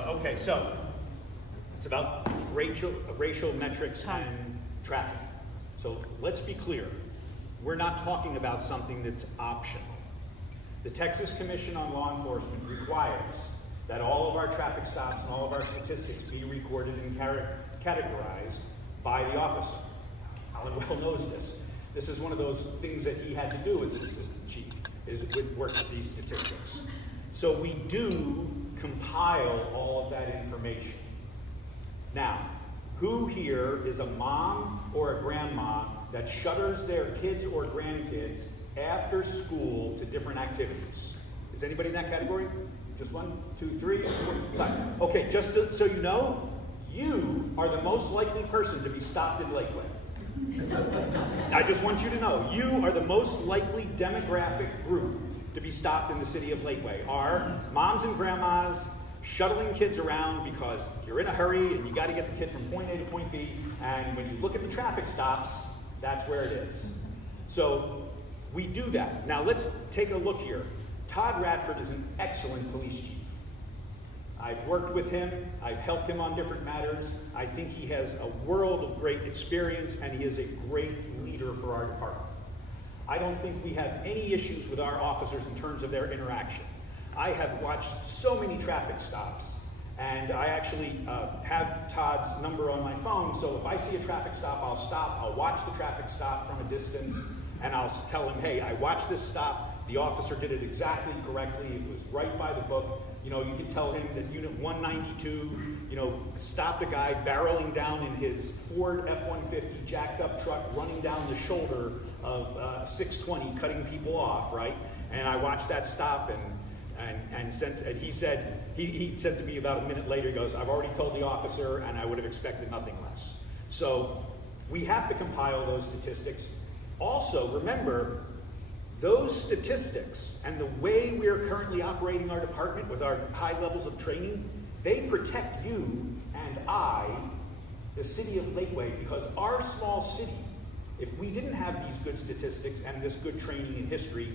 Okay, so it's about racial metrics and traffic. So let's be clear. We're not talking about something that's optional. The Texas Commission on Law Enforcement requires that all of our traffic stops and all of our statistics be recorded and categorized by the officer. Alan well knows this. This is one of those things that he had to do as an assistant chief, is work with these statistics. So we do compile all of that information. Now, who here is a mom or a grandma that shutters their kids or grandkids after school to different activities? Is anybody in that category? Just 1, 2, 3, 4, 5. Okay, just so you know, you are the most likely person to be stopped in Lakeway. I just want you to know, you are the most likely demographic group to be stopped in the city of Lakeway. Are moms and grandmas shuttling kids around because you're in a hurry and you got to get the kid from point A to point B, and when you look at the traffic stops, that's where it is. So we do that. Now let's take a look here. Todd Radford is an excellent police chief. I've worked with him, I've helped him on different matters. I think he has a world of great experience, and he is a great leader for our department. I don't think we have any issues with our officers in terms of their interaction. I have watched so many traffic stops, and I actually have Todd's number on my phone, so if I see a traffic stop, I'll watch the traffic stop from a distance, and I'll tell him, hey, I watched this stop, the officer did it exactly correctly, it was right by the book. You know, you can tell him that Unit 192, you know, stopped a guy barreling down in his Ford F-150 jacked up truck, running down the shoulder of 620, cutting people off, right? And I watched that stop, and he said to me about a minute later, he goes, I've already told the officer, and I would have expected nothing less. So we have to compile those statistics. Also, remember, those statistics and the way we are currently operating our department with our high levels of training, they protect you and I, the city of Lakeway, because our small city, if we didn't have these good statistics and this good training in history,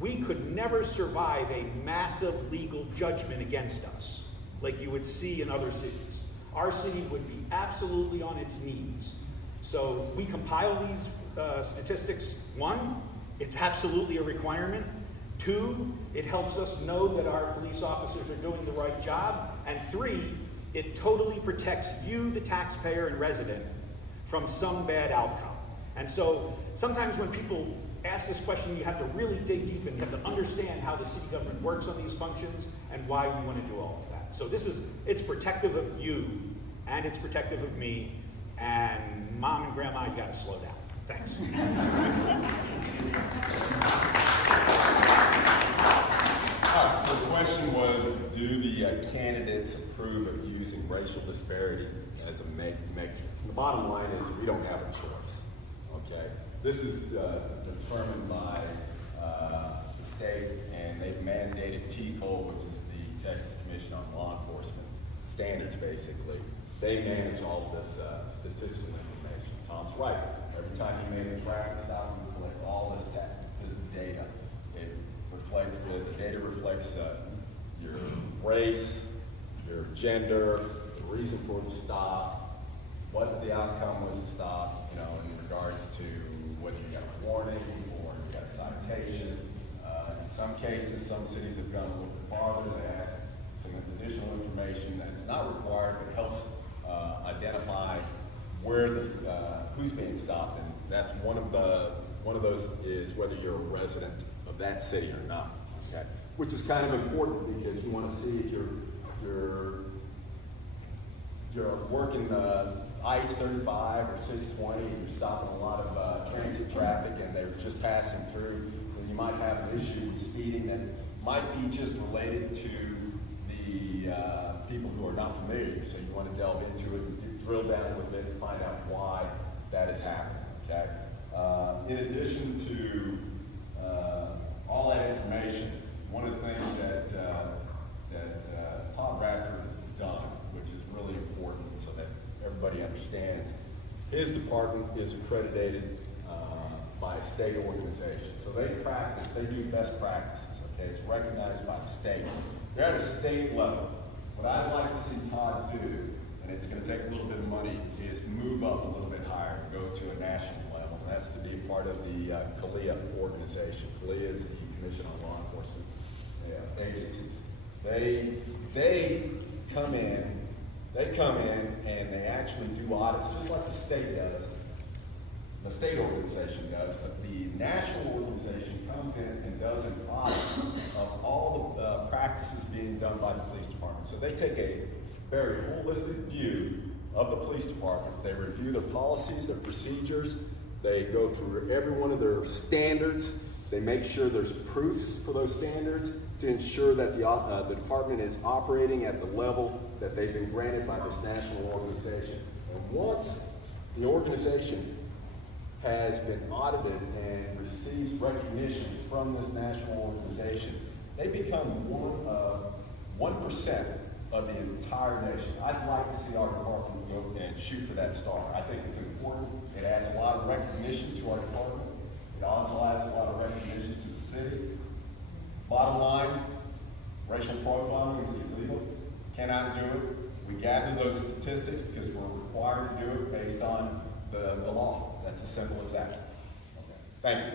we could never survive a massive legal judgment against us like you would see in other cities. Our city would be absolutely on its knees. So we compile these statistics. 1, it's absolutely a requirement. 2, it helps us know that our police officers are doing the right job. And 3, it totally protects you, the taxpayer and resident, from some bad outcome. And so sometimes when people ask this question, you have to really dig deep and you have to understand how the city government works on these functions and why we want to do all of that. So it's protective of you, and it's protective of me, and mom and grandma, you got to slow down. Thanks. All right, so the question was, do the candidates approve of using racial disparity as a matrix? And the bottom line is we don't have a choice, okay? This is determined by the state, and they've mandated TCOL, which is the Texas Commission on Law Enforcement Standards, basically. They manage all of this statistical information. Tom's right. Every time you make a traffic stop, you collect all this data. It reflects, the data reflects your race, your gender, the reason for the stop, what the outcome was to stop, you know, in regards to whether you got a warning or you got a citation. In some cases, some cities have gone a little bit farther. They ask some additional information that's not required, but helps identify where who's being stopped, and that's one of those is whether you're a resident of that city or not. Okay, which is kind of important because you want to see if you're working I-35 or 620, and you're stopping a lot of transit traffic, and they're just passing through. Then you might have an issue with speeding that might be just related to the people who are not familiar. So you want to delve into it and drill down a little bit to find out why that is happening. Okay. In addition to all that information, one of the things that Todd Radford has done, which is really important so that everybody understands, his department is accredited by a state organization. So they do best practices, okay? It's recognized by the state. They're at a state level. What I'd like to see Todd do, and it's going to take a little bit of money, is move up a little bit higher and go to a national level. And that's to be a part of the CALEA organization. CALEA is the Commission on Law Enforcement Agencies. They come in and they actually do audits just like the state does. The state organization does, but the national organization comes in and does an audit of all the practices being done by the police department. So they take a very holistic view of the police department. They review their policies, their procedures. They go through every one of their standards. They make sure there's proofs for those standards to ensure that the department is operating at the level that they've been granted by this national organization. And once the organization has been audited and receives recognition from this national organization, they become 1% of the entire nation. I'd like to see our department go and shoot for that star. I think it's important. It adds a lot of recognition to our department. It also adds a lot of recognition to the city. Bottom line, racial profiling is illegal. Cannot do it. We gather those statistics because we're required to do it based on the law. That's as simple as that. Okay. Thank you.